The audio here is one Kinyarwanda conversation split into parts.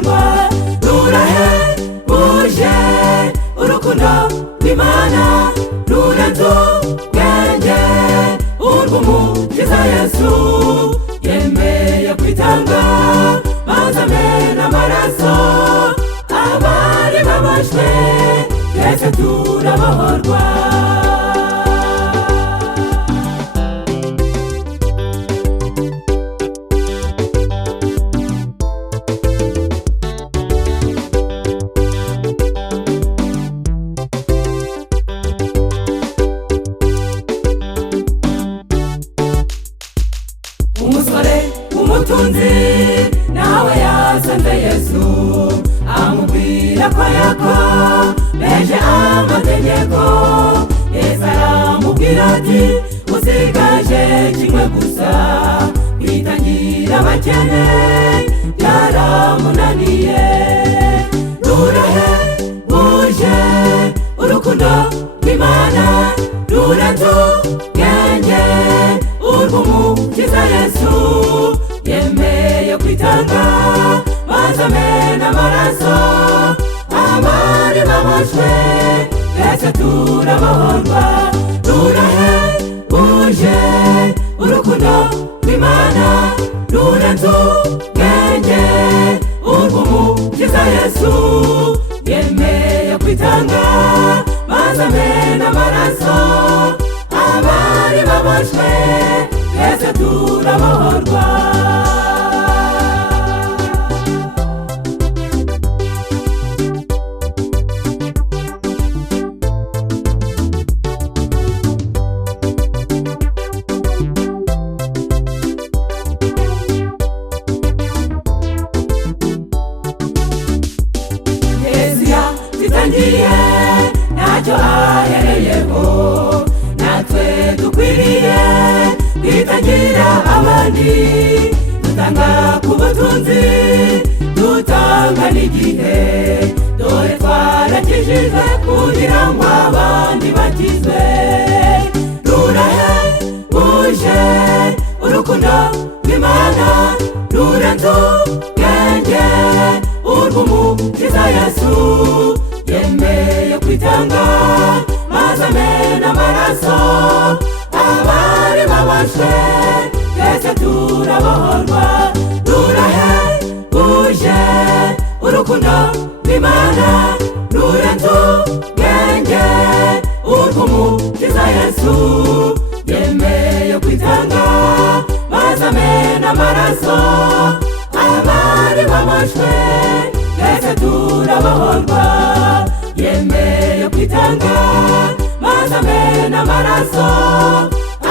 turabohorwa. Rurahebuje urukundo rw'Imana rurenze ubwenge, urw'Umukiza Yesu yemeye kwitanga maze amena amaraso. Abari baboshywe twese turabohorwa. Umusore w'umutunzi nawe yasanze Yesu amubwira ko yakomeje amategeko. Yesu aramubwira ati usigaje kimwe gusa, kwitangira abakene byaramunaniye. Rurahebuje urukundo rw'Imana rurenze ubwenge, urw'Umukiza Yesu yemeye kwitanga maze amena amaraso. Abari baboshywe twese turabohorwa. Rurahebuje urukundo rw'Imana rurenze ubwenge, urw'Umukiza Yesu yemeye kwitanga maze amena amaraso. Abari baboshywe twese turabohorwa. Yesu yatitangiye ntacyo ahereyeho, natwe dukwiriye kwitangira abandi. Dutanga ku butunzi, dutanga n'igihe, dore twarakijijwe kugira ngo abandi bakizwe. Rurahebuje urukundo rw'Imana rurenze ubwenge, urw'Umukiza Yesu yemeye kwitanga maze amena amaraso. Abari baboshywe twese turabohorwa. Rurahebuje urukundo rw'Imana rurenze ubwenge, urw'Umukiza Yesu yemeye kwitanga maze amena amaraso. Abari baboshywe twese turabohorwa. Yemeye kwitanga maze amena amaraso.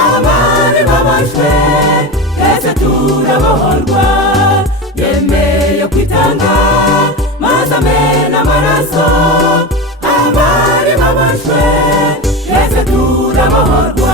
Abari baboshywe twese turabohorwa. Yemeye kwitanga maze amena amaraso. Abari baboshywe twese turabohorwa.